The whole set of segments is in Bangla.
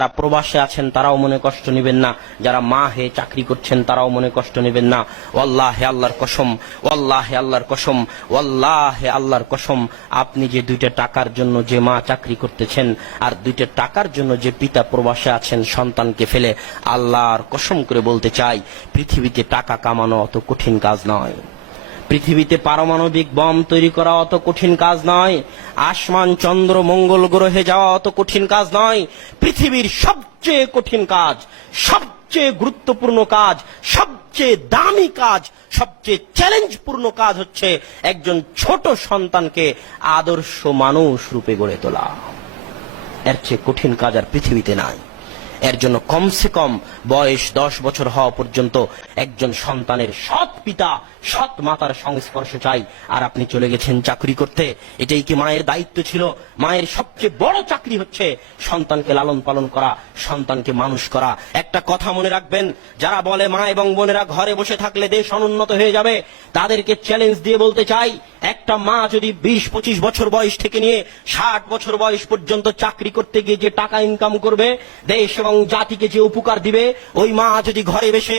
যারা প্রবাসে আছেন তারাও মনে কষ্ট নেবেন না, যারা মা হে চাকরি করছেন তারাও মনে কষ্ট নেবেন না। ওয়াল্লাহে আল্লাহর কসম, ওয়াল্লাহে আল্লাহর কসম, ওয়াল্লাহে আল্লাহর কসম, আপনি যে 2টা টাকার জন্য যে মা চাকরি করতেছেন আর 2টা টাকার জন্য যে পিতা প্রবাসে আছেন সন্তানকে ফেলে, আল্লাহর কসম করে বলতে চাই, পৃথিবীতে টাকা কামানো অত কঠিন কাজ নয়। পৃথিবীতে পারমাণবিক বম তৈরি করা অত কঠিন কাজ নয়। আসমান চন্দ্র মঙ্গল গ্রহে যাওয়া অত কঠিন কাজ নয়। পৃথিবীর সবচেয়ে কঠিন কাজ, সবচেয়ে গুরুত্বপূর্ণ কাজ, সবচেয়ে দামি কাজ, সবচেয়ে চ্যালেঞ্জপূর্ণ কাজ হচ্ছে একজন ছোট সন্তানকে আদর্শ মানুষ রূপে গড়ে তোলা। এর চেয়ে কঠিন কাজ আর পৃথিবীতে নাই। এর জন্য কমসে কম বয়স 10 বছর হওয়া পর্যন্ত একজন সন্তানের সৎ পিতা সৎ মাতার সংস্পর্শ চাই। আর আপনি চলে গেছেন চাকরি করতে। এটাই কি মায়ের দায়িত্ব ছিল? মায়ের সবচেয়ে বড় চাকরি হচ্ছে সন্তানকে লালন পালন করা, সন্তানকে মানুষ করা। একটা কথা মনে রাখবেন, যারা বলে মা এবং বোনেরা ঘরে বসে থাকলে দেশ অনুন্নত হয়ে যাবে, তাদেরকে চ্যালেঞ্জ দিয়ে বলতে চাই, একটা মা যদি 20-25 বছর বয়স থেকে নিয়ে 60 বছর বয়স পর্যন্ত চাকরি করতে গিয়ে যে টাকা ইনকাম করবে, দেশ এবং জাতিকে যে উপকার দিবে, ওই মা যদি ঘরে বসে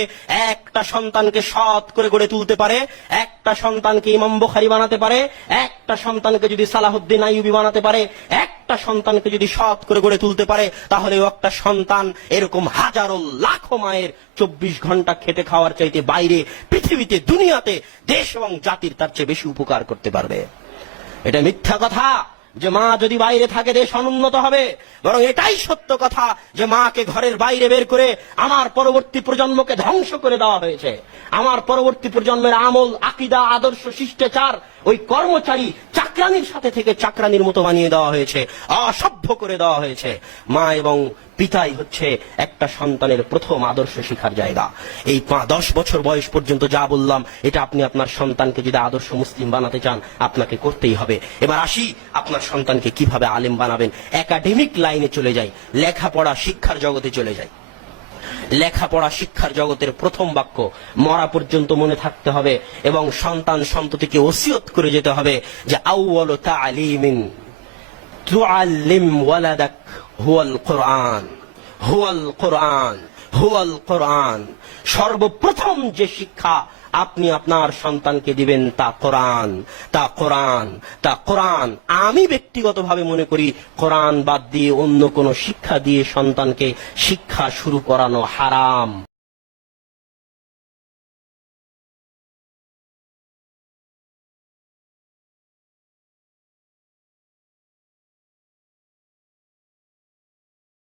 একটা সন্তানকে সৎ করে গড়ে তুলতে পারে, একটা সন্তানকে ইমাম বুখারী বানাতে পারে, একটা সন্তানকে যদি সালাহুদ্দিন আইয়ুবী বানাতে পারে, একটা সন্তানকে যদি সৎ করে গড়ে তুলতে পারে, তাহলে একটা সন্তান এরকম হাজারো লাখো মায়ের 24 ঘন্টা খেটে খাওয়ার চাইতে বাইরে পৃথিবীতে দুনিয়াতে দেশ এবং জাতির তার চেয়ে বেশি উপকার করতে পারবে। এটা মিথ্যা কথা যে মা যদি বাইরে থাকে দেশ অনুন্নত হবে, বরং এটাই সত্য কথা যে মাকে ঘরের বাইরে বের করে আমার পরবর্তী প্রজন্মকে ধ্বংস করে দেওয়া হয়েছে। আমার পরবর্তী প্রজন্মের আমল, আকীদা, আদর্শ, শিষ্টাচার ওই কর্মচারী চাকরানির সাথে থেকে চাকরানির মতো বানিয়ে দেওয়া হয়েছে, অসভ্য করে দেওয়া হয়েছে। মা এবং পিতাই হচ্ছে একটা সন্তানের প্রথম আদর্শ শিখার জায়গা। এই 10 বছর বয়স পর্যন্ত যা বললাম, এটা আপনি আপনার সন্তানকে যদি আদর্শ মুসলিম বানাতে চান আপনাকে করতেই হবে। এবার আসি আপনার সন্তানকে কিভাবে আলেম বানাবেন। একাডেমিক লাইনে চলে যাই, লেখাপড়া শিক্ষার জগতে চলে যাই। লেখাপড়া শিক্ষার জগতের প্রথম বাক্য মরা পর্যন্ত মনে থাকতে হবে এবং সন্তান সন্ততিকে ওসিয়ত করে যেতে হবে যে আউয়ালু তা'লিমিন তুআল্লিম ওয়ালাদাক হুয়াল কোরআন, হুয়াল কোরআন, হুয়াল কোরআন। সর্বপ্রথম যে শিক্ষা আপনি আপনার সন্তানকে দিবেন তা কোরআন, তা কোরআন, তা কোরআন। আমি ব্যক্তিগতভাবে মনে করি কোরআন বাদ দিয়ে অন্য কোন শিক্ষা দিয়ে সন্তানকে শিক্ষা শুরু করানো হারাম।